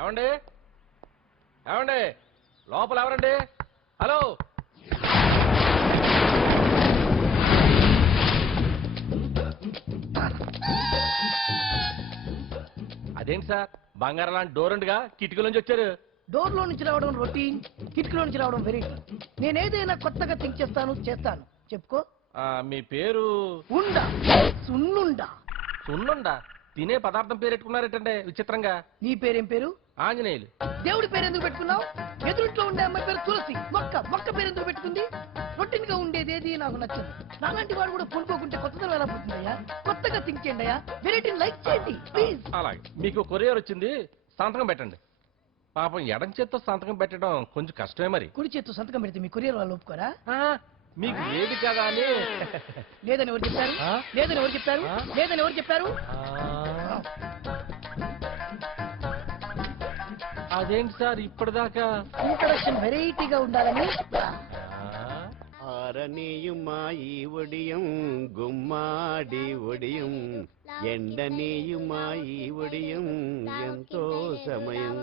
ఏమండి ఏమండి లోపల ఎవరండి? హలో అదేంటి సార్ బంగారం లాంటి డోర్ ఉండగా కిటికీలోంచి వచ్చారు? డోర్ లో నుంచి రావడం రొటీన్, కిటికీలో నుంచి రావడం వెరైటీ. నేనేదైనా కొత్తగా థింక్ చేస్తాను. చెప్పుకో. మీ పేరు? ఉండా. సున్నుండా. సున్నుండా? తినే పదార్థం పేరు పెట్టుకున్నారేటండి విచిత్రంగా. నీ పేరేం పేరు? ఆంజనేయులు. దేవుడి పేరు ఎందుకు పెట్టుకున్నావు? ఎదురుంట్లో ఉండే అమ్మాయి పేరు తులసి. మొక్క పేరు ఎందుకు పెట్టుకుంది? రొటీన్ గా ఉండేదేది నాకు నచ్చదు. నాలాంటి వాడు కూడా పూనుకోకుంటే కొత్తదనం ఎలా పుట్టిందయ్యా? కొత్తగా థింక్ చేయండి అయ్యా. వెరైటీని లైక్ చేయండి ప్లీజ్. అలాగే. మీకు కొరియర్ వచ్చింది, సంతకం పెట్టండి. పాపం ఎడం చేత్తో సంతకం పెట్టడం కొంచెం కష్టమే. మరి కుడి చేత్తో సంతకం పెడితే మీ కొరియర్ వాళ్ళు ఒప్పుకోరా? మీకు లేదు కదా అని. లేదని ఎవరు చెప్పారు? అదేంటి సార్ ఇప్పటిదాకా ఇంట్రడక్షన్ వెరైటీగా ఉండాలని. ఆరనీయుమాయి ఒడియం గుమ్మాడి ఒడియం ఎండనీయుమాయి ఒడియం ఎంతో సమయం.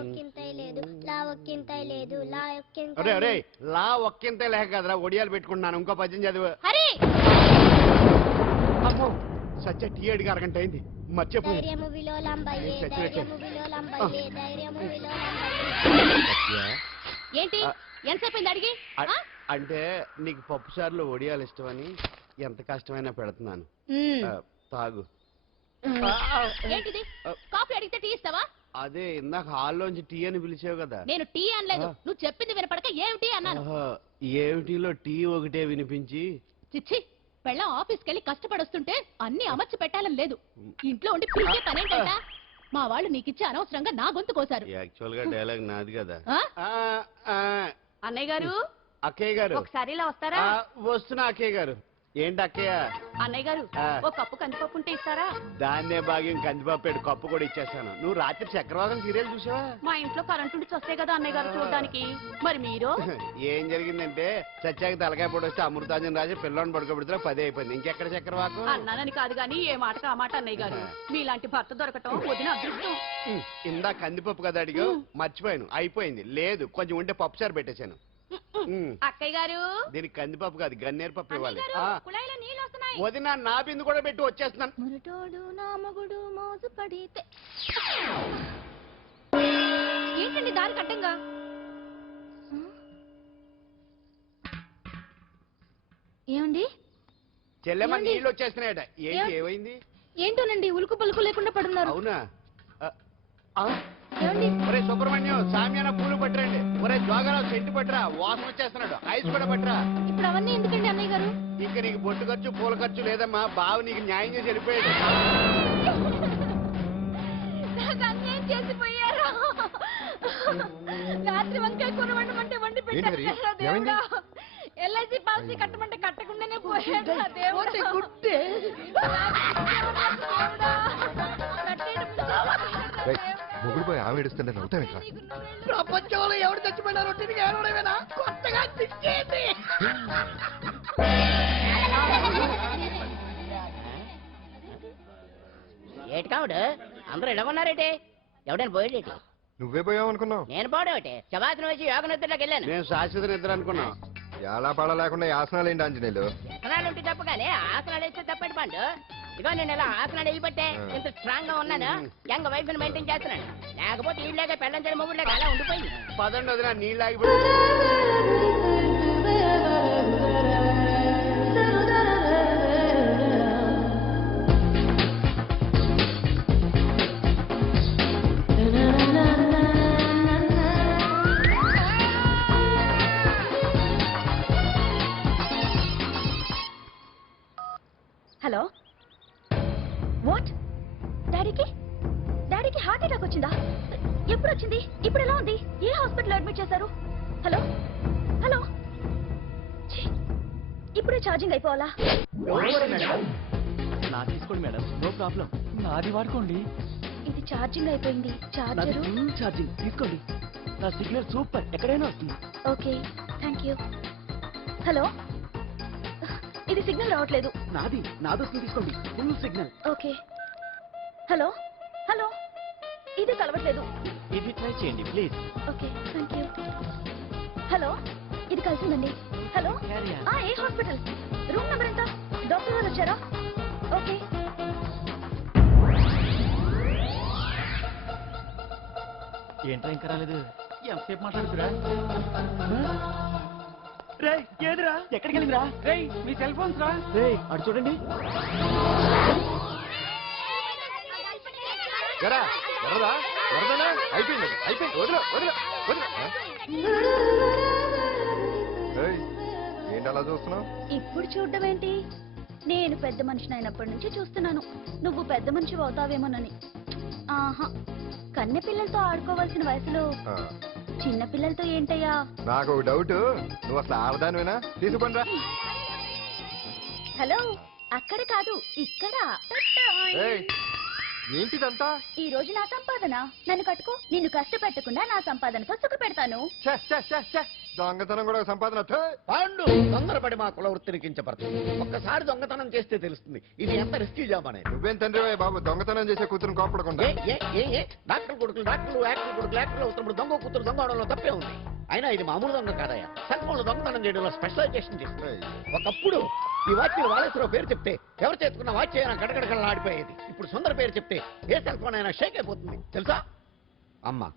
అరే అరే లా ఒక్కింత లేక కదరా ఒడియాలు పెట్టుకుంటున్నాను. ఇంకో పద్యం చదివు. సత్య టీ అడిగి అరగంట అయింది, మర్చిపోయింది. ఏంటి ఎంతసేపు అడిగి? అంటే నీకు పప్పు సార్లు ఒడియాలు ఇష్టమని ఎంత కష్టమైనా పెడుతున్నాను, తాగు. ఏంటిది? కాఫీ అడిగితే టీ ఇస్తావా? అదే ఇందాక హాల్లోంచి టీ అని పిలిచావు కదా. నేను టీ అనలేదు, నువ్వు చెప్పింది వినపడక ఏమిటి అన్నాను. ఏమిటిలో టీ ఒకటే వినిపించి. చిచ్చి, పెళ్ళం ఆఫీస్కి వెళ్ళి కష్టపడొస్తుంటే అన్ని అమర్చి పెట్టాలని లేదు. ఇంట్లో ఉండి పిలిచే పనేంటంట? మా వాళ్ళు నీకిచ్చి అనవసరంగా నా గొంతు కోసారు. యాక్చువల్ గా డైలాగ్ నాది కదా. అన్నయ్య గారు, అక్కయ్య గారు ఒకసారి ఇలా వస్తారా? వస్తున్నా అక్కయ్య గారు. ఏంటి అక్కయ్య? అన్నయ్య గారు, ఒక కప్పు కందిపప్పు ఉంటే ఇస్తారా? దాన్నే భాగ్యం కందిపప్పు కప్పు కూడా ఇచ్చేసాను. నువ్వు రాత్రి చక్రవాదం సీరియల్ చూసావా? మా ఇంట్లో కరెంటు ఉండి వస్తే కదా అన్నయ్య గారు చూడడానికి. మరి మీరు? ఏం జరిగిందంటే సత్యాకి తలకాయ పొడి వస్తే అమృతాంజన్ రాజు పిల్లని పడుకోబెడితే 10 అయిపోయింది. ఇంకెక్కడ చక్రవాకం? అన్నానని కాదు గాని ఏ మాటకు ఆ మాట అన్నయ్య గారు. మీలాంటి భర్త దొరకటం వదిన అదృష్టం. ఇందా కందిపప్పు కదా అడిగా, మర్చిపోయాను. అయిపోయింది. లేదు కొంచెం ఉంటే పప్పు సార్ పెట్టేశాను. అక్కయ్య గారు, దీనికి కందిపప్పు కాదు గన్నేరు పప్పు ఇవ్వాలి. వదిన నా బిందు కూడా పెట్టి వచ్చేస్తున్నాను. ఏంటండి దారి కట్టంగా? ఏమండి చెల్లెమ్మ నీళ్ళు వచ్చేస్తున్నాయట. ఏంటి ఏమైంది? ఏంటోనండి ఉలుకు పలుకు లేకుండా పడున్నారు. అవునా? ఒరే సుబ్రహ్మణ్యం, సామ్యాన పూలు పట్టరండి. ఒరే జోగారావు సెంటు పట్టరా, వాసన వచ్చేస్తున్నాడు. ఐస్ కూడా పట్టరా. ఇప్పుడు అవన్నీ ఎందుకండి అన్నయ్య గారు? ఇంకా నీకు బొట్టు ఖర్చు పూల ఖర్చు లేదమ్మా. బావ నీకు న్యాయం చేసి వెళ్ళిపోయాడు. చేసిపోయారు. రాత్రి వంకాయ కూర వండమంటే వండి పెట్టారు. ఎల్ఐసి పాలసీ కట్టమంటే కట్టకుండానే పోయాడు. మొగుడు పోయి ఆమె ఏడుస్తుంటే నవ్వుతామే. ప్రపంచంలో ఎవరు చచ్చిపోయినా రొట్టెని ఏడవడమేనా? కొత్తగా తిట్టేది. ఏటి కావుడు అందరూ ఇలా ఉన్నారేటి? ఎవడైనా పోయేటి? నువ్వే పోయావు అనుకున్నావు. నేను పోవడేటి? శవాసనం వేసి యోగ నిద్రలోకి వెళ్ళాను. నేను శాశ్వత నిద్ర అనుకున్నా. ఎలా పడ లేకుండా ఆసనాలు ఏంటి ఆంజనేయులు? ఆసనాలు ఉంటే తప్ప కానీ ఆసనాలు వేస్తే తప్పటి పండు. ఇగో నేను ఇలా ఆసనాలు వేయబట్టే ఇంత స్ట్రాంగ్ గా ఉన్నాను. యంగ్ వైఫ్ ని మెయింటైన్ చేస్తున్నాను. లేకపోతే ఈళ్ళగా పెళ్ళంచని మొగుళ్ళగా అలా ఉండిపోయింది. పదండి వదిన, నీళ్ళు ఆగిపోయి. Hello, what? డాడీకి హార్ట్ అటాక్ వచ్చిందా? ఎప్పుడు వచ్చింది? ఇప్పుడు ఎలా ఉంది? ఏ హాస్పిటల్ అడ్మిట్ చేశారు? హలో హలో, ఇప్పుడే ఛార్జింగ్ అయిపోవాలా? నా తీసుకోండి మేడం, నో ప్రాబ్లం. నాది వాడుకోండి. ఇది ఛార్జింగ్ అయిపోయింది. ఛార్జింగ్ తీసుకోండి. నా సిగ్నల్ సూపర్, ఎక్కడైనా వస్తుంది. Okay, thank you. హలో, ఇది సిగ్నల్ రావట్లేదు. నాదొస్తుంది, తీసుకోండి. Full signal. Okay. Hello hello, ఇది కలవట్లేదు. ఇది ట్రై చేయండి please. Okay thank you. Hello ఇది కలిసిందండి. హలో ఏ హాస్పిటల్? రూమ్ నెంబర్ ఎంత? డాక్టర్ గారు వచ్చారా? ఓకే. ఏంట్రా ఇంకా రాలేదు? ఎంతసేపు మాట్లాడుతురా? రేయ్ ఏదిరా? ఎక్కడికి వెళ్ళిందిరా? రేయ్ మీ సెల్ ఫోన్స్ రా. అటు చూడండి. ఎరా వరదా వరదనా అయిపోయింది అయిపోయింది వదిలే వదిలే వదిలే ఏయ్, ఏంటి అలా చూస్తున్నావు? ఇప్పుడు చూడడం ఏంటి? నేను పెద్ద మనిషిని అయినప్పటి నుంచి చూస్తున్నాను. నువ్వు పెద్ద మనిషి అవుతావేమోనని. ఆహా, కన్నె పిల్లలతో ఆడుకోవాల్సిన వయసులో చిన్న పిల్లలతో ఏంటయ్యా? నాకు ఒక డౌట్, నువ్వు అసలు ఆడదానివేనా? తీసుకుంటా. హలో అక్కడ కాదు ఇక్కడ. ఏంటిదంతా? ఈ రోజు నా సంపాదన. నన్ను కట్టుకో. నిన్ను కష్టపెట్టకుండా నా సంపాదనతో సుఖ పెడతాను. దొంగతనం కూడా ఒక సంపాదన. పాండు తొందరపడి మా కుల వృత్తిని కించపడుతుంది. ఒక్కసారి దొంగతనం చేస్తే తెలుస్తుంది ఇది ఎంత రిస్కీ జాబ్ అనేది. నువ్వేం తండ్రి బాబు, దొంగతనం చేసే కూతురు కోపడకుండా. డాక్టర్ కొడుకులు డాక్టర్లు, యాక్టర్ కొడుకులు యాక్టర్లు అవుతున్నప్పుడు దొంగ కూతురు దొంగ అవడంలో తప్పే ఉంది. అయినా ఇది మామూలు దొంగ కాదయ్యా. సెల్ ఫోన్లు దొంగతనం చేయడంలో స్పెషలైజేషన్ చేస్తుంది. ఒకప్పుడు ఈ వాచ్లు వాలేశ్వరరావు పేరు చెప్తే ఎవరు చేసుకున్న వాచ్ అయినా గడగడగడలా ఆడిపోయేది. ఇప్పుడు సుందర పేరు చెప్తే ఏ సెల్ ఫోన్ అయినా షేక్ అయిపోతుంది తెలుసా? అమ్మా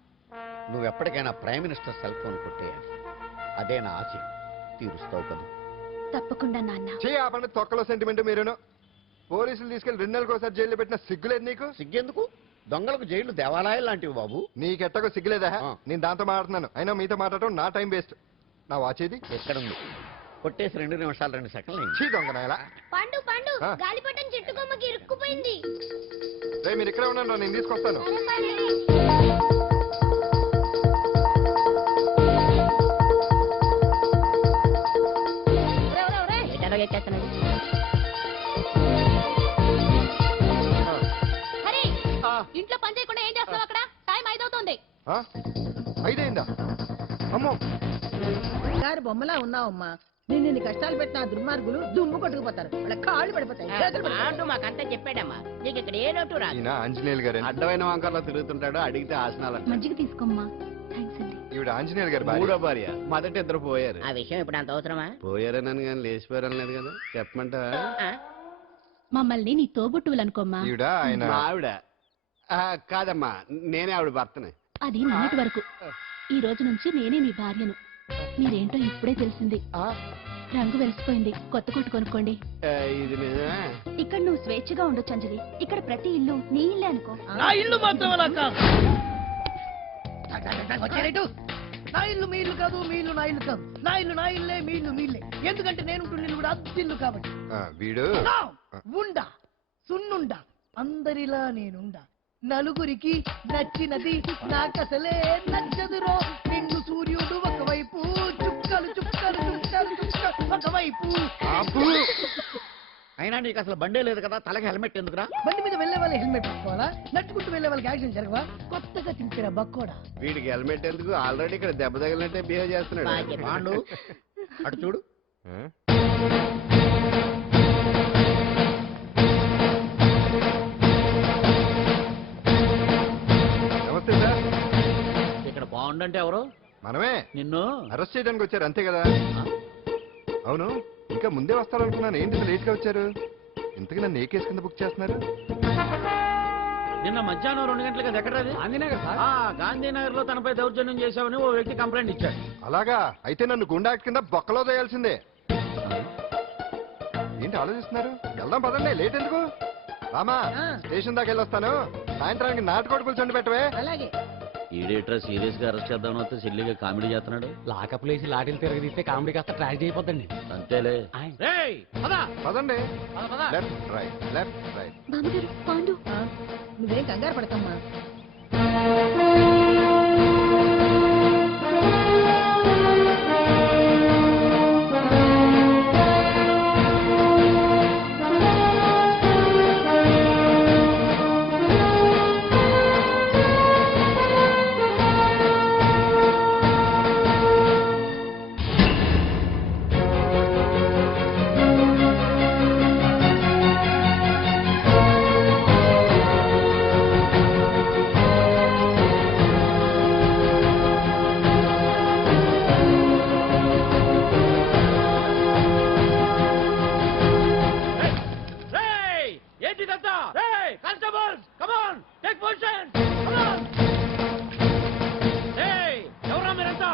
నువ్వు ఎప్పటికైనా ప్రైమ్ మినిస్టర్ సెల్ ఫోన్ కొట్టేయాలి. అదే నా ఆశ. తీరుస్తావు కదా? తప్పకుండా నాన్న. చేయకుండా తొక్కలో సెంటిమెంట్ మీరేను. పోలీసులు తీసుకెళ్లి 2 నెలలకు ఒకసారి జైల్లో పెట్టిన సిగ్గులేదు నీకు? సిగ్గెందుకు? దొంగలకు జైలు దేవాలయాలు లాంటివి బాబు. నీకెట్టకు సిగ్గులేదా? నేను దాంతో మాట్లాడుతున్నాను. అయినా మీతో మాట్లాడటం నా టైం వేస్ట్. నా వాచ్ ఏది? ఎక్కడుంది? కొట్టేసి 2 నిమిషాలు 2 సెకండ్లు. చీ దొంగనాయలా. పండు పండు గాలిపటం చెట్టు కొమ్మకి ఇరుక్కుపోయింది. రే మీరు ఇక్కడే ఉన్నాను, నేను తీసుకొస్తాను. ఇంట్లో పని చేయకుండా ఏం చేస్తావు అక్కడ? టైం 5 అవుతుంది. 5 అయిందా? అమ్మో గారి బొమ్మలా ఉన్నావమ్మా. నిన్ను కష్టాలు పెట్టిన దుర్మార్గులు దుమ్ము కొట్టుకుపోతారు. వాళ్ళ కాళ్ళు పడిపోతాయి, చేతులు పడిపోతాయి. పాండు మాకంతా చెప్పాడమ్మా. నీకు ఇక్కడ ఏ లోటు రాదు. ఈయన ఆంజనేయులు గారు. అడ్డమైన వంకర్లో తిరుగుతుంటాడు. అడిగితే ఆసనాలు. మజ్జిగ తీసుకోమ్మా. థ్యాంక్స్ అండి. ఈవిడ ఆంజనేయులు గారు భార్య. మూడో భార్య. మొదటి 2 పోయారు. ఆ విషయం ఇప్పుడు అంత అవసరమా? పోయారనని కానీ లేచిపోయారని లేదు కదా. చెప్పమంటావా? మమ్మల్ని నీ తోబుట్టువులు అనుకోమ్మా. ఈవిడ ఆయన మా ఆవిడ. కాదమ్మా నేనే ఆవిడ భర్తనే. అది నిన్నటి వరకు. ఈ రోజు నుంచి నేనే మీ భార్యను. మీరేంటో ఇప్పుడే తెలిసింది. రంగు వెలిసిపోయింది. కొత్త కొట్టు కొనుక్కోండి. ఇది నిజమే. ఇక్కడ నువ్వు స్వేచ్ఛగా ఉండొచ్చు అంజలి. ఇక్కడ ప్రతి ఇల్లు నీ ఇల్లే అనుకో. నా ఇల్లు మాత్రం అలా కాదు. వచ్చేరేటు. నా ఇల్లు మీ ఇల్లు కాదు, మీ ఇల్లు నా ఇల్లు కాదు. నా ఇల్లు నా ఇల్లే, మీ ఇల్లు మీ ఇల్లే. ఎందుకంటే నేను ఇల్లు కూడా అద్దిల్లు కాబట్టి. వీడు ఉండా సున్నుండా అందరిలా నేనుండా. నలుగురికి నచ్చినది నాకసలే నచ్చదురో. నిన్ను సూర్యుడు ఒకవైపు, చుక్కలు చుక్కలు చుక్కలు చుక్కలు ఒకవైపు. అయినా నీకు అసలు బండే లేదు కదా. తలకి హెల్మెట్ ఎందుకురా? బండి మీద వెళ్లే వాళ్ళు హెల్మెట్ పెట్టుకోవాలా? నట్టుకుంటూ వెళ్లే వాళ్ళకి యాక్సిడెంట్ జరగవా? కొత్తగా తింటారా బక్కోడా? వీడికి హెల్మెట్ ఎందుకు? ఆల్రెడీ ఇక్కడ దెబ్బ తగిలినట్టే బిహేవ్ చేస్తున్నాడు. పాండు అటు చూడు. నమస్తే సార్. ఇక్కడ బాగుండంటే ఎవరు? మనమే. నిన్ను అరెస్ట్ చేయడానికి వచ్చారు అంతే కదా? అవును, ఇంకా ముందే వస్తారనుకున్నాను. ఏంటి లేట్ గా వచ్చారు? ఇంతకీ నన్ను ఏ కేసు కింద బుక్ చేస్తున్నారు? నిన్న మధ్యాహ్నం 2 గంటలకు అది ఎక్కడది? గాంధీనగర్. గాంధీనగర్ లో తనపై దౌర్జన్యం చేశావని ఓ వ్యక్తి కంప్లైంట్ ఇచ్చాడు. అలాగా? అయితే నన్ను గుండా యాక్ట్ కింద బొక్కలో చేయాల్సిందే. ఏంటి ఆలోచిస్తున్నారు? వెళ్దాం పదండి, లేట్ ఎందుకు? రామా స్టేషన్ దాకా వెళ్ళొస్తాను. సాయంత్రానికి నాటుకోడి పులుసు వండి పెట్టవే. అలాగే. ఈడేట్రా సీరియస్ గా అరెస్ట్ చేద్దామని వస్తే సిల్లిగా కామెడీ చేస్తున్నాడు. లాకప్ లేసి లాఠీలు తిరగదీస్తే కామెడీ కాస్త ట్రాజడీ అయిపోద్దండి. అంతేలే. పదండి. Left right left right. బామ్మగారు పాండు. నువ్వేం కంగారు పడతామ్మా. పొజిషన్ ఎవరా మీరంతా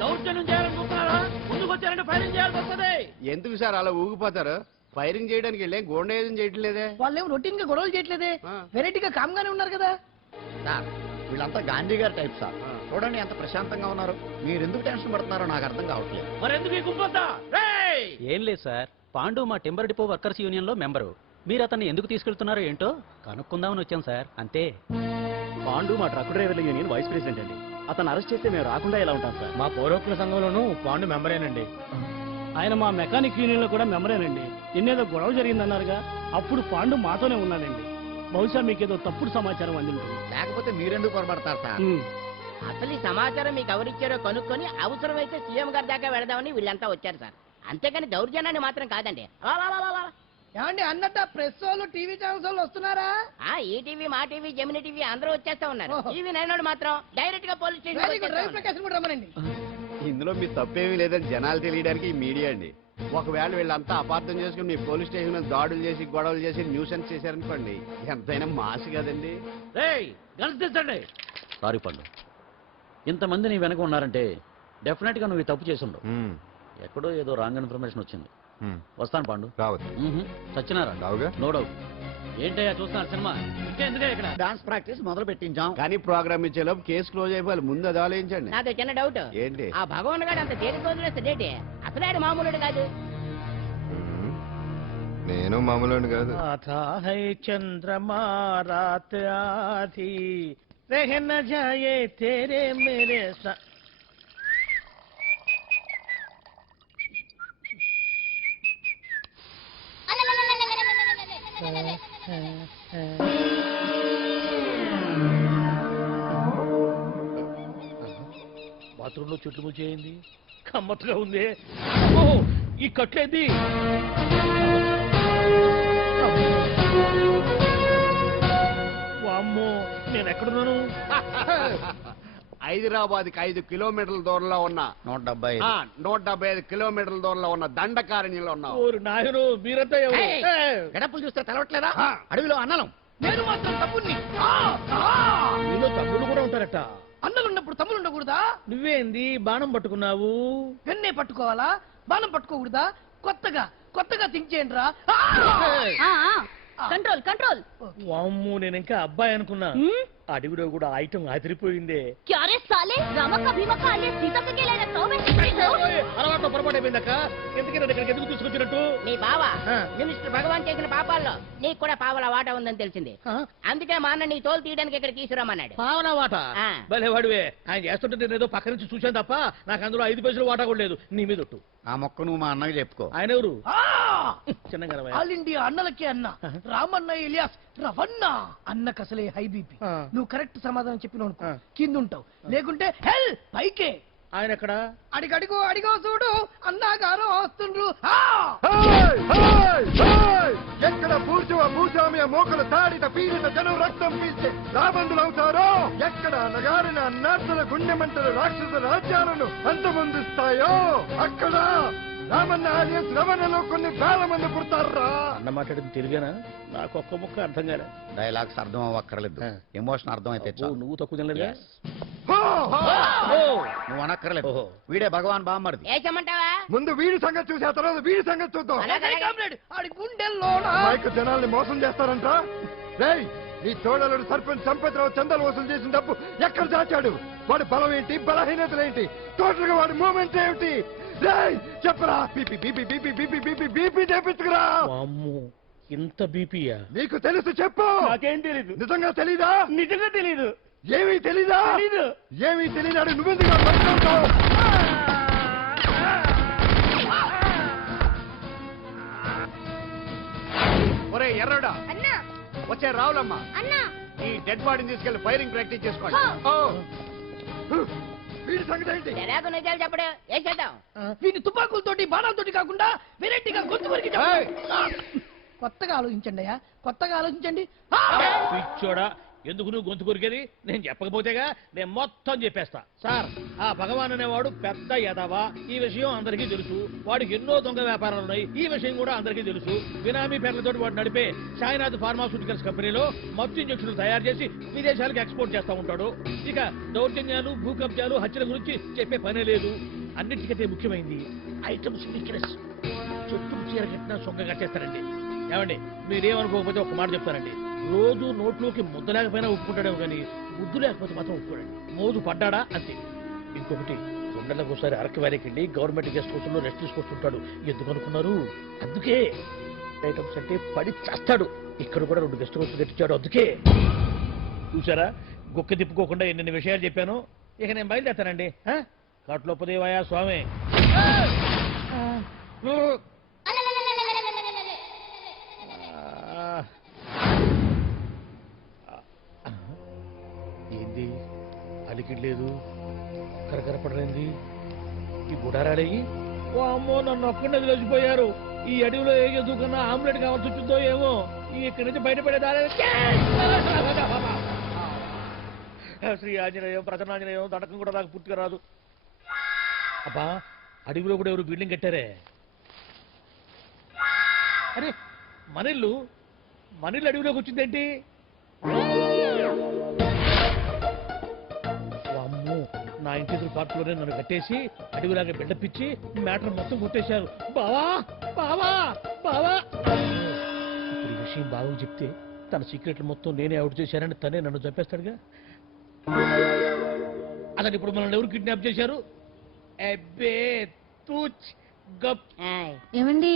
దౌర్జన్యం చేయాలని చూస్తున్నారా? ముందుకు వచ్చారంటే ఫైరింగ్ చేయాల్సి వస్తుంది. ఎందుకు సార్ అలా ఊగిపోతారు? ఫైరింగ్ చేయడానికి వెళ్ళే గోండేజం చేయట్లేదే. వాళ్ళేం రొటీన్ గా గొడవలు చేయట్లేదే, వెరైటీగా కామ్గానే ఉన్నారు కదా. సార్ వీళ్ళంతా గాంధీ గారి టైప్ సార్. చూడండి ఎంత ప్రశాంతంగా ఉన్నారు. మీరు ఎందుకు టెన్షన్ పడుతున్నారో నాకు అర్థం కావట్లేదు. మరి ఎందుకు ఈ గుంపంతా? ఏం లేదు సార్, పాండు మా టింబర్ డిపో వర్కర్స్ యూనియన్ లో మెంబరు. మీరు అతన్ని ఎందుకు తీసుకెళ్తున్నారో ఏంటో కనుక్కుందామని వచ్చాం సార్, అంతే. పాండు మా ట్రక్ డ్రైవర్ల యూనియన్ వైస్ ప్రెసిడెంట్ అండి. అతను అరెస్ట్ చేస్తే మేము రాకుండా ఎలా ఉంటాం సార్? మా పౌరోక్తుల సంఘంలోనూ పాండు మెంబరేనండి. ఆయన మా మెకానిక్ యూనియన్ లో కూడా మెంబరేనండి. నిన్నేదో గొడవ జరిగిందన్నారుగా, అప్పుడు పాండు మాతోనే ఉన్నాడండి. బహుశా మీకేదో తప్పుడు సమాచారం అందింటుంది. లేకపోతే మీరెందుకు పొరపడతారు సార్? అసలు ఈ సమాచారం మీకు ఎవరిచ్చారో కనుక్కొని అవసరమైతే సీఎం గారి దాకా వెళదామని వీళ్ళంతా వచ్చారు సార్. అంతేకాని దౌర్జన్యాన్ని మాత్రం కాదండి. ఏమండి అన్నట్టు ప్రెస్ వాళ్ళు టీవీ ఛానల్స్ వాళ్ళు వస్తున్నారా? ఈ టీవీ, మా టీవీ, జెమిని టీవీ అందరూ వచ్చేస్తా ఉన్నారు. ఓహో. టీవీ నైనాడు మాత్రం డైరెక్ట్ గా police very good, Ravi station. Prakash కూడా రమ్మనండి. ఇందులో మీ తప్పేమీ లేదని జనాలు తెలియడానికి ఈ మీడియా అండి. ఒకవేళ వీళ్ళంతా అపార్థం చేసుకుని మీ పోలీస్ స్టేషన్ మీద దాడులు చేసి గొడవలు చేసి న్యూసెన్స్ చేశారనుకోండి, ఎంతైనా మాసి కదండి. గెలిచించండి. సారీ పండు, ఇంతమంది నీ వెనక ఉన్నారంటే డెఫినెట్ గా నువ్వు ఈ తప్పు చేసుండవు. ఎక్కడో ఏదో రాంగ్ ఇన్ఫర్మేషన్ వచ్చింది. వస్తాను పాండు. రావచ్చు. చచ్చినారా? రావుగా. No doubt. ఏంటయ్యా చూస్తున్నారు సినిమా? ఇంకెందుకే ఇక్కడ డాన్స్ ప్రాక్టీస్ మొదలు పెట్టించాం, కానీ ప్రోగ్రామ్ ఇచ్చేలోపు కేసు క్లోజ్ అయిపోవాలి. ముందు అది ఆలోచించండి. నాతో చిన్న డౌట్. ఏంటి? ఆ భగవాన్ గారు అంత తేలిక వదిలేస్తాడేంటి? అసలు ఆయన మామూలుడు కాదు. నేను మామూలు కాదు. చంద్రమా రాత్ ఆధీ రహ న జాయే తేరే మేరే బాత్రూంలో చెట్లు ముచ్చేయింది, కమ్మత్తుగా ఉంది. ఈ కట్లేది? వామ్మో, నేను ఎక్కడున్నాను? హైదరాబాద్కి 5 కిలోమీటర్ల దూరంలో ఉన్న 175 కిలోమీటర్ల దూరంలో ఉన్న దండకారణ్యంలో ఉన్నావు. ఓరు నాయను, మీరంతా ఎవరు? గడపలు చూస్తే తెలవట్లేదా? అడవిలో అన్నలం. నేను మాత్రం తమ్ముడిని. మీలో తమ్ముడు కూడా ఉంటారట. అన్నలున్నప్పుడు తమ్ముడు ఉండకూడదా? నువ్వేంది బాణం పట్టుకున్నావు? వెన్నే పట్టుకోవాలా, బాణం పట్టుకోకూడదా? కొత్తగా థింక్ చేయండి రా. Control control. వామ్ము, నేను ఇంకా అబ్బాయి అనుకున్నా. అడవిలో కూడా ఐటమ్ అదిరిపోయిందే. క్యారే సాలే, రమక భీమక అనే సీతక్క గెలైన తోమే. అలవాటు పొరపాటు అయిపోయిందక్క. ఎందుకు ఇక్కడికి ఎందుకు తీసుకొచ్చినట్టు? నీ బావ మినిస్టర్ భగవాన్ చేసిన పాపాల్లో నీకు కూడా పావల వాటా ఉందని తెలిసింది. అందుకే మా అన్న నీ తోలు తీయడానికి ఇక్కడ తీసుకురామన్నాడు. పావలా వాటా? ఆ. భలే వాడివే. ఆయన చేస్తుంటే నేను ఏదో పక్క నుంచి చూశాను తప్ప నాకు అందులో 5 పైసలు వాటా కూడా లేదు. నీ మీద ఒట్టు. ఆ మొక్క నువ్వు మా అన్నకి చెప్పుకో. ఆయన ఎవరు? చిన్నగా ఆల్ ఇండియా అన్నలకే అన్న, రామన్న ఇలియాస్ రవన్న. అన్నకు అసలే హై బీపీ. నువ్వు కరెక్ట్ సమాధానం చెప్పిన కింద ఉంటావు, లేకుంటే హెల్ పైకే. ఆయన ఎక్కడ? అడిగో చూడు, అన్నగారు వస్తుండ్రు. ఎక్కడ భూస్వామ్య మోకలు తాడిత పీడిత జనం రక్తం పీల్చే రాబందులవుతారో, ఎక్కడ నగారిన అన్నార్థుల గుండె మంటలు రాక్షస రాజ్యాలను అంతమొందిస్తాయో, అక్కడ రామన్న ఆలియస్ రమణలో కొన్ని వేల మంది పుడతారా. అన్న మాట్లాడింది తెలుగేనా? నాకు ఒక్క ముక్క అర్థం కాలే. డైలాగ్స్ అర్థం అవ్వక్కర్లేదు, ఎమోషన్ అర్థం అయితే చాలు. నువ్వు తక్కువ తినలేదుగా? నువ్వు అనక్కర్లేదు. వీడే భగవాన్ బామ్మర్ది. ఏ చెమ్మంటావా? ముందు వీడి సంగతి చూసి ఆ తర్వాత వీడి సంగతి చూద్దాం. ఆడి గుండెల్లో మైకు జనాల్ని మోసం చేస్తారంట. రేయ్, నీ తోడలుడు సర్పంచ్ సంపత్రావు చందాలు వసూలు చేసిన డబ్బు ఎక్కడ దాచాడు? వాడి బలం ఏంటి, బలహీనతలేంటి, టోటల్ గా వాడి మూమెంట్ ఏమిటి? రేయ్, చెప్పరా. BP BP BP BP BP BP చేపించుకురా. అమ్మో, ఇంత బీపీయా? నీకు తెలుసు చెప్పు. నాకేం తెలీదు. నిజంగా తెలీదా? నిజంగా తెలీదు. ఏమీ తెలీదా? తెలీదు. ఏమీ తెలియనాడు నువ్వెందుకు పట్టుకుంటావు? ఒరే ఎర్రడా, వచ్చే రావులమ్మా, ఈ డెడ్ బాడీని తీసుకెళ్లి ఫైరింగ్ ప్రాక్టీస్ చేసుకోండి. వీడి సంగతి ఏంటి? ఎలాగో నిజాలు చెప్పడు. ఏం చేద్దాం? వీటి తుపాకులతోటి బాణాలతోటి కాకుండా వెరైటీగా గొంతు వరకు కొత్తగా ఆలోచించండి అయ్యా, కొత్తగా ఆలోచించండి. పిచ్చోడా, ఎందుకు నువ్వు గొంతు కొరికేది? నేను చెప్పకపోతేగా నేను మొత్తం చెప్పేస్తా. సార్, ఆ భగవాన్ అనేవాడు పెద్ద యదవా, ఈ విషయం అందరికీ తెలుసు. వాడికి ఎన్నో దొంగ వ్యాపారాలు ఉన్నాయి, ఈ విషయం కూడా అందరికీ తెలుసు. బినామీ పేర్లతో వాడు నడిపే సాయినాథ్ ఫార్మాస్యూటికల్స్ కంపెనీలో మత్తు ఇంజక్షన్లు తయారు చేసి విదేశాలకు ఎక్స్పోర్ట్ చేస్తా ఉంటాడు. ఇక దౌర్జన్యాలు, భూ కబ్జాలు, హత్యల గురించి చెప్పే పనే లేదు. అన్నిటికంటే ముఖ్యమైంది ఐటమ్స్ వీక్నెస్. చుట్టూ చీర కట్టినా సొంగ కట్టేస్తారండి. ఏమండి, మీరేమనుకోకపోతే ఒక మాట చెప్తారండి. రోజు నోట్లోకి ముద్ద లేకపోయినా ఒప్పుకుంటాడేమో కానీ ముద్దు లేకపోతే మాత్రం ఒప్పుకోడండి. మోజు పడ్డాడా అంతే. ఇంకొకటి, 2 నెలలకు ఒకసారి అరకు వ్యాలీకి వెళ్ళి గవర్నమెంట్ గెస్ట్ హౌస్ లో రెస్ట్ తీసుకొస్తుంటాడు. ఎందుకు అనుకున్నారు? అందుకే. ఐటమ్స్ అంటే పడి చేస్తాడు. ఇక్కడ కూడా 2 గెస్ట్ హౌస్ కట్టించాడు. అందుకే. చూసారా, గుక్క తిప్పుకోకుండా ఎన్ని విషయాలు చెప్పాను. ఇక నేను బయలుదేరుతానండి. కాట్లోపదేవాయా స్వామి. ఏంది అలికిడ్లేదు, కరకరపడలేంది, ఈ గుడారాడయ్యి. ఓ అమ్మో, నన్ను ఒక్కడే వదిలేసిపోయారు. ఈ అడవిలో ఏ ఎదుగుకన్నా ఆమ్లెట్ కావాల్సి వచ్చిందో ఏమో. ఇక్కడి నుంచి బయటపడేదారే. శ్రీ ఆంజనేయం, ప్రసన్నాంజనేయం, తడకం కూడా నాకు పూర్తిగా రాదు. అబ్బా, అడవిలో కూడా ఎవరు బిల్డింగ్ కట్టారే? అరే, మనిల్లు అడవిలోకి వచ్చిందేంటి? అమ్మో, నా ఇంటి ఎదురు పార్కులోనే నన్ను కట్టేసి అడవిలాగా బిడ్డపిచ్చి మ్యాటర్ మొత్తం కొట్టేశారు. బావా బావా బావా. ఇప్పుడు ఈ విషయం బావకు చెప్తే తన సీక్రెట్లు మొత్తం నేనే అవుట్ చేశానని తనే నన్ను చంపేస్తాడుగా. అతను ఇప్పుడు మనల్ని ఎవరు కిడ్నాప్ చేశారు? ఏమండి,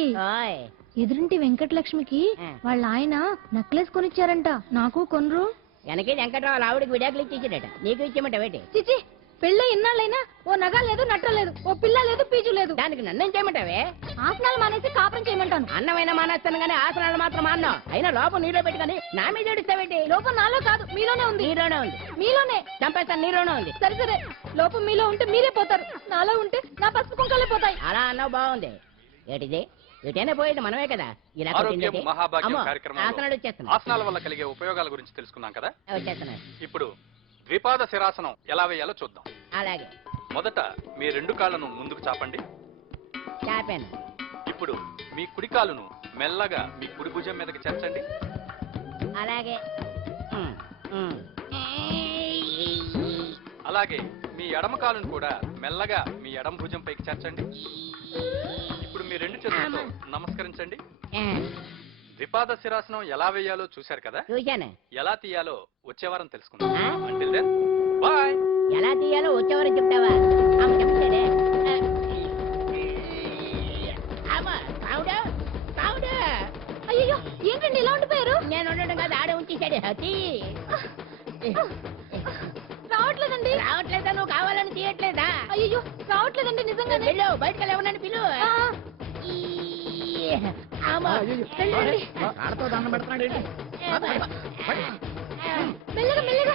ఎదురింటి వెంకటలక్ష్మికి వాళ్ళ ఆయన నెక్లెస్ కొనిచ్చారంట. నాకు కొనరు. వెనకే వెంకటరావు ఆవిడకి విడాకులు ఇచ్చేసాడట. నీకు ఇచ్చేమంటావేటి? చిచి, పెళ్ళి ఇన్నాళ్ళైనా ఓ నగ లేదు, నట్ట లేదు, ఓ పిల్ల లేదు, పీచు లేదు. దానికి నన్ను చేయమంటావే? ఆసనాలు మానేసి కాపురం చేయమంటాను. అన్నమైనా మానేస్తాను కానీ ఆసనాలు మాత్రం మాన్నావు. అయినా లోపం నీలో పెట్టుకొని నా మీద ఏడుస్తావేటి? లోపం నాలో కాదు, మీలోనే ఉంది. నీలోనే ఉంది. మీలోనే చంపేస్తాను. నీలోనే ఉంది. సరే సరే, లోపం మీలో ఉంటే మీరే పోతారు, నాలో ఉంటే నా పసుపు కుంకాలే పోతాయి. అలా అన్నావు, బాగుంది. ఏటిది? ఎటైనా పోయేది మనమే కదా. ఇలా ఆరోగ్యం మహాభాగ్యం కార్యక్రమంలో ఆసనాలు వచ్చేస్తున్నాయి. ఆసనాల వల్ల కలిగే ఉపయోగాల గురించి తెలుసుకున్నాం కదా. వచ్చేస్తున్నాయి. ఇప్పుడు ద్విపాద శిరాసనం ఎలా వేయాలో చూద్దాం. అలాగే. మొదట మీ 2 కాళ్ళను ముందుకు చాపండి. చాపాను. ఇప్పుడు మీ కుడి కాలును మెల్లగా మీ కుడి భుజం మీదకి చేర్చండి. అలాగే. అలాగే మీ ఎడమ కాలును కూడా మెల్లగా మీ ఎడమ భుజం పైకి చేర్చండి. ఇప్పుడు మీ 2 చేతులతో నమస్కరించండి. ద్విపాద శిరాసనం ఎలా వేయాలో చూశారు కదా. చూశాను. ఎలా తీయాలో వచ్చే వారం తెలుసుకుందాం. Until then, bye. ఎలా తీయాలో వచ్చే వారం చెప్తావా? ఆమె చెప్తాడే. అయ్యో, ఏంటండి ఇలా ఉండిపోయారు? నేను ఉండడం కాదు, ఆడే ఉంచేశాడు. హతి రావట్లేదండి. రావట్లేదా? నువ్వు కావాలని తీయట్లేదా? అయ్యో, రావట్లేదండి నిజంగా. పిలు, బయటకు వెళ్ళవనండి. పిలు. ఆడతో దండం పెడుతున్నాడు. మెల్లగా మెల్లగా.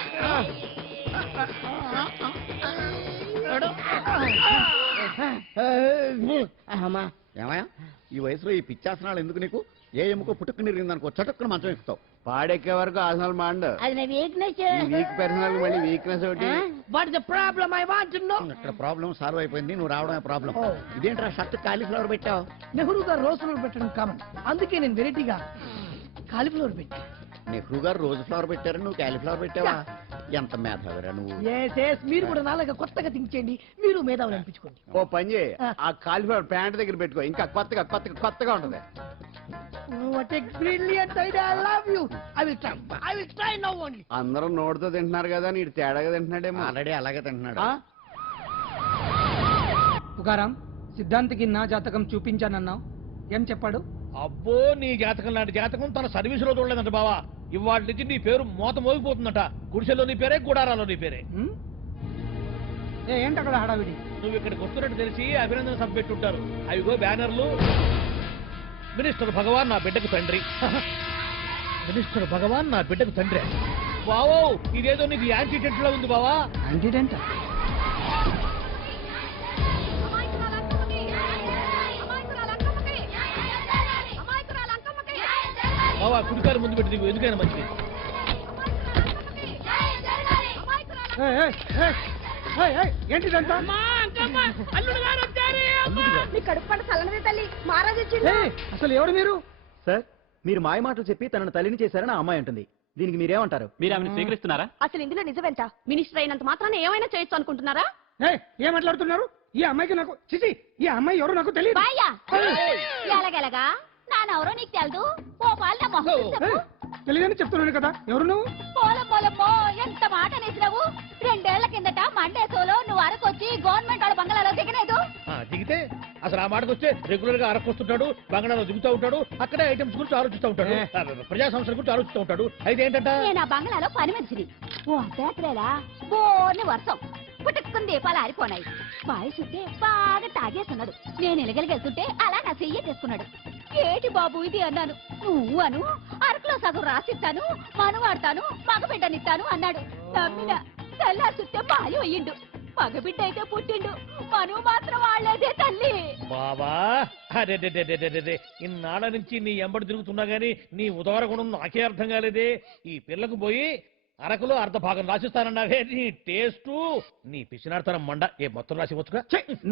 ఏమయ్యా, ఈ వయసులో ఈ పిచ్చాసనాలు ఎందుకు నీకు? ఏ ఎముకో పుట్టుకుని నిరిగిందనుకో చటుక్కుని మంచం ఎక్కుతావు. పాడెక్కే వరకు ఆసనాలు మాండు. అది నా వీక్నెస్. వీక్ పర్సనల్ మళ్ళీ వీక్నెస్ ఒకటి. What is the problem? I want to know. ఇక్కడ ప్రాబ్లం సాల్వ్ అయిపోయింది, నువ్వు రావడమే ప్రాబ్లం. ఇదేంట్రా షర్ట్ కాలీఫ్లవర్ పెట్టావు? నెహ్రూ గారు రోజ్ ఫ్లవర్ పెట్టడం కామన్, అందుకే నేను వెరైటీగా కాలీఫ్లవర్ పెట్టా. నెహ్రూ గారు రోజు ఫ్లవర్ పెట్టారు, నువ్వు కాలీఫ్లవర్ పెట్టావా? ఎంత మేధావిరా నువ్వు. మీరు కూడా నాలుగా కొత్తగా థింక్ చేయండి, మీరు మేధావులు అనిపించుకోండి. ఓ పని చేయి, ఆ కాలీఫ్లవర్ ప్యాంట్ దగ్గర పెట్టుకో, ఇంకా కొత్తగా ఉంటది. What a brilliant idea! I love you. I will try now only. అందరూ నోటితో తింటున్నారు కదా, నీడు తేడాగా తింటున్నాడేమో. ఆల్రెడీ అలాగే తింటున్నాడు. తుకారాం, సిద్ధాంతికి నా జాతకం చూపించానన్నావు, ఏం చెప్పాడు? అబ్బో, నీ జాతకం లాంటి జాతకం తన సర్వీసులో చూడలేదంట బావా. ఇవాళ నుంచి నీ పేరు మోత మోగిపోతుందట. గుడిసెలో నీ పేరే, గుడారాలో నీ పేరే. ఏంటి అక్కడ హడావిడి? నువ్వు ఇక్కడికి వస్తున్నట్టు తెలిసి అభినందన సభ పెట్టుంటారు. అవిగో బ్యానర్లు. మినిస్టర్ భగవాన్ నా బిడ్డకు తండ్రి. మినిస్టర్ భగవాన్ నా బిడ్డకు తండ్రి. బావో, ఇదేదో నీకు యాక్సిడెంట్ లో ఉంది బావా. యాక్సిడెంట్? బావా, కుడికారు ముందు పెట్టి దిగు, ఎందుకైనా మంచిది. ఏంటిదంతా? మీ కడుపు పంట చల్లనదే తల్లి మహారాజు అసలు ఎవరు మీరు? సార్ మీరు మాయ మాటలు చెప్పి తనను తల్లిని చేశారని ఆ అమ్మాయి అంటుంది. దీనికి మీరేమంటారు? మీరు ఆమెను స్వీకరిస్తున్నారా? అసలు ఇందులో నిజమేంట? మినిస్టర్ అయినంత మాత్రాన ఏమైనా చేయొచ్చు అనుకుంటున్నారా? ఏం మాట్లాడుతున్నారు? ఈ అమ్మాయికి నాకు చిచి ఈ అమ్మాయి ఎవరు నాకు తెలియదు. ఎలాగెలగా నానెవరో నీకు తెలదు. ఓ పాల మొహం చెప్పు. తెలియదని చెప్తున్నాను కదా. ఎవరు నువ్వు? పోలమ్మో ఎంత మాట అనేసినావు. 2 ఏళ్ల కిందట మండేసోలో నువ్వు అరకొచ్చి గవర్నమెంట్ వాళ్ళ బంగ్లాలో దిగలేదు. దిగితే అసలు ఆ మాటకు వస్తే రెగ్యులర్ గా అరకొస్తుంటాడు, బంగాళాలో దిగుతూ ఉంటాడు, అక్కడే ఐటమ్స్ గురించి ఆలోచిస్తూ ఉంటాడు, ప్రజా సంస్థల గురించి ఆలోచిస్తూ ఉంటాడు. అయితే ఏంటంట, నేను ఆ బంగ్లాలో పని మనిషిని. ఓ అర్ధరాత్రేలా బోర్ని వర్షం పుట్టుకుని దీపాలు ఆరిపోనాయి. బాయ్ చుట్టే బాగా తాగేస్తున్నాడు. నేను ఎలగలిగెళ్తుంటే అలా నా చెయ్యి చేసుకున్నాడు. ఏటి బాబు ఇది అన్నాను. నువ్వు అను అరకులో సగం రాసిస్తాను, మనువాడతాను, మగబిడ్డనిస్తాను అన్నాడు. నమ్మిన తెల్లారి చుట్టే బాయ్ అయ్యిండు. మగబిడ్డ అయితే పుట్టిండు, మనువు మాత్రం వాళ్ళేదే తల్లి. బాబా అరే ఇన్నాళ్ళ నుంచి నీ ఎంబడి తిరుగుతున్నా గానీ నీ ఉదార గుణం నాకే అర్థం కాలేదే. ఈ పిల్లకు పోయి అరకులో అర్ధ భాగం రాసిస్తానన్నావే. నీ టేస్టు నీ పిచ్చినాడతనం మండ. ఏ మొత్తం రాసి వచ్చుగా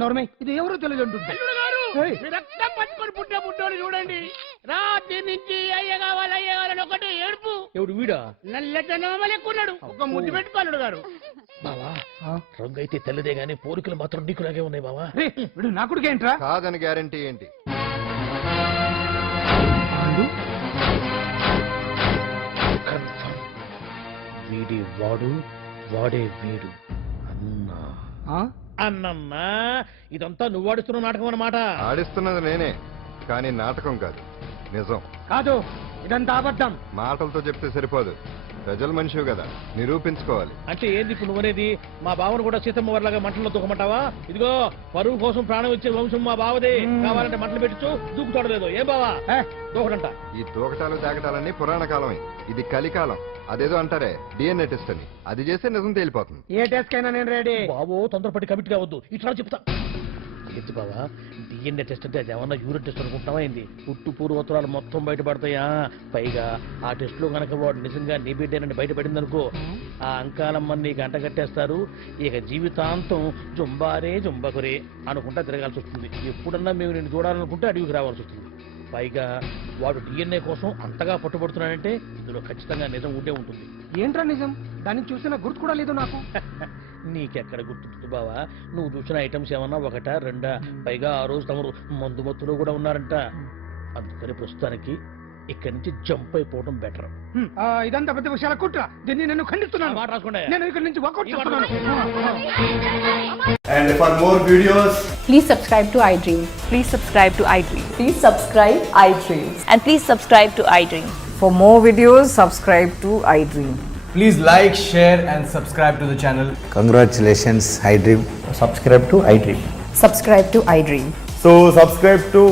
నోర్మై ఇది ఎవరో తెలియదు అంటుంది. రక్తం పట్టుకొని పుట్టే పుట్టోడు చూడండి. రాత్రి నుంచి అయ్య కావాలని ఒకటి ఏడుపు. ఎవడు వీడా? నల్లెక్కున్నాడు. ఒక ముద్దు పెట్టుకోన్నాడు గారు. బావా రంగు అయితే తెల్లదే గానీ పోలికలు మాత్రం నీకులాగే ఉన్నాయి బావా. వీడు నా కొడుకు ఏంట్రా? కాదని గ్యారంటీ ఏంటి? వీడి వాడు వాడే వీడు అన్నా. అన్నమ్మా ఇదంతా నువ్వు ఆడిస్తున్న నాటకం అన్నమాట. ఆడిస్తున్నది నేనే, కానీ నాటకం కాదు, నిజం కాదు. ఇదంతా అబద్ధం. మాటలతో చెప్తే సరిపోదు, ప్రజల మనిషివి కదా, నిరూపించుకోవాలి. అంటే ఏంది ఇప్పుడు నువ్వనేది? మా బావను కూడా సీతమ్మ వారిలాగా మంటల్లో దూకమంటావా? ఇదిగో పరువు కోసం ప్రాణం ఇచ్చే వంశం మా బావదే. కావాలంటే మంటలు పెట్టచ్చు, దూకుతాడలేదు. ఏం బావా దూకడంట? ఈ దూకటాలు దాకటాలన్నీ పురాణ కాలమే, ఇది కలికాలం. అదేదో అంటారే డిఎన్ఏ టెస్ట్ అని, అది చేస్తే నిజం తేలిపోతుంది. ఏ టెస్ట్ కైనా నేను రెడీ. బాబో తొందరపడి కమిట్ కావద్దు, ఇట్లా చెప్తా. ఏంటి బావా డిఎన్ఏ టెస్ట్ అంటే అది ఏమన్నా యూరిన్ టెస్ట్ అనుకుంటున్నావా? ఏంది పుట్టు పూర్వోత్తరాలు మొత్తం బయటపడతాయా? పైగా ఆ టెస్ట్ లో కనుక వాడు నిజంగా నీ బిడ్డేనని బయటపడింది అనుకో, ఆ అంకాలమ్మని నీకు అంట కట్టేస్తారు. ఇక జీవితాంతం జుంబారే జుంబకురే అనుకుంటా తిరగాల్సి వస్తుంది. ఎప్పుడన్నా మేము నేను చూడాలనుకుంటే అడవికి రావాల్సి వస్తుంది. పైగా వాడు డిఎన్ఏ కోసం అంతగా పట్టుబడుతున్నాడంటే ఇందులో ఖచ్చితంగా నిజం ఉండే ఉంటుంది. ఏంట్రా నిజం? దాన్ని చూసిన గుర్తు కూడా లేదు నాకు. నీకెక్కడ గుర్తుంటుంది బావా? నువ్వు చూసిన ఐటమ్స్ ఏమన్నా ఒకటా రెండా? పైగా ఆ రోజు తమరు మందు మత్తులో కూడా ఉన్నారంట. అందుకని ప్రస్తుతానికి ఇక్కడి నుంచి జంప్ అయిపోవడం బెటర్. ఇదంతా పెద్ద విషయాల కుట్ర. దీన్ని నేను ఖండిస్తున్నాను. మాట రాసుకోండి. నేను ఇక్కడి నుంచి వాకౌట్ చేస్తున్నాను. And for more videos, please subscribe to iDream. Please subscribe to iDream. Please subscribe iDream. And please subscribe to iDream. For more videos, subscribe to iDream. please like, share and subscribe to the channel. Congratulations, iDream. Subscribe to iDream. Subscribe to iDream. So subscribe to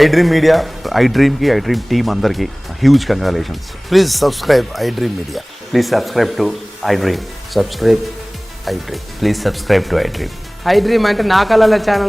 iDream Media. iDream ki iDream team andarki huge congratulations. Please subscribe iDream Media. Please subscribe to iDream. Subscribe iDream. Please subscribe to iDream. iDream అంటే నా కళల channel